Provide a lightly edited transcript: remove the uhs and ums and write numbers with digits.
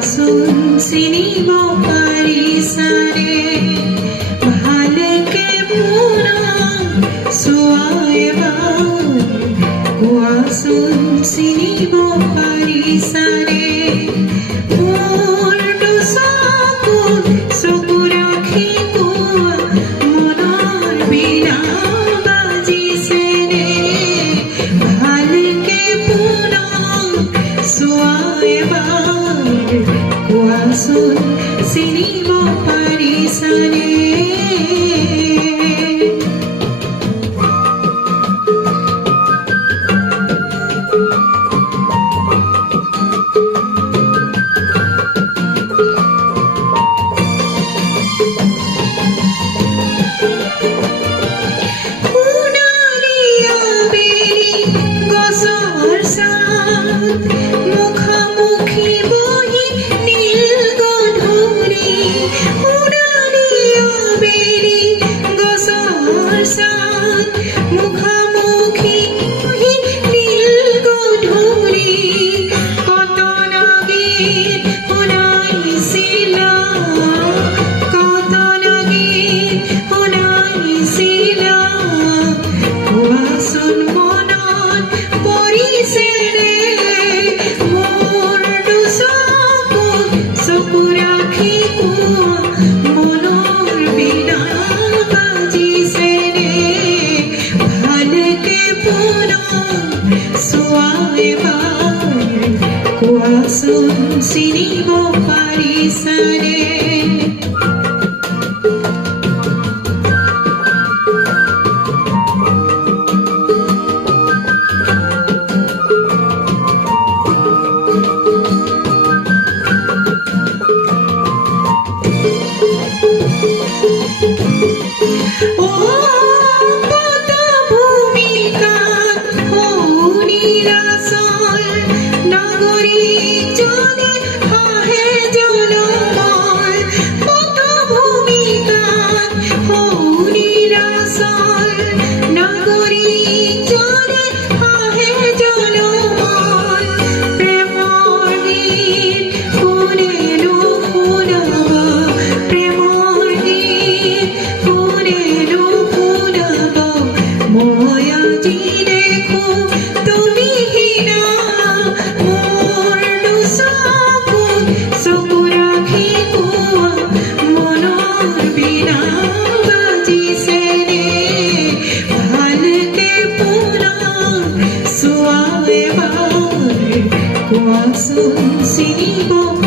Sun sini mau parisane mahalke punang suaeba kuasun sini mau parisane murdu sakun sukurakhi kuwa monar bina baji sene mahalke punang suaeba kuasun sini mo parisane Unaria beri gosor sat mukhamukhi মুখামুখি নীল গধূলি কত নাগিন শুনাইছিলা কত নাগিন শুনাইছিলা কোৱাচোন মনত পৰিছেনে মোৰ দুচকুত চকু ৰাখি কোৱা মনৰ বিনা kuasun sini mo parisane kuasun sini mo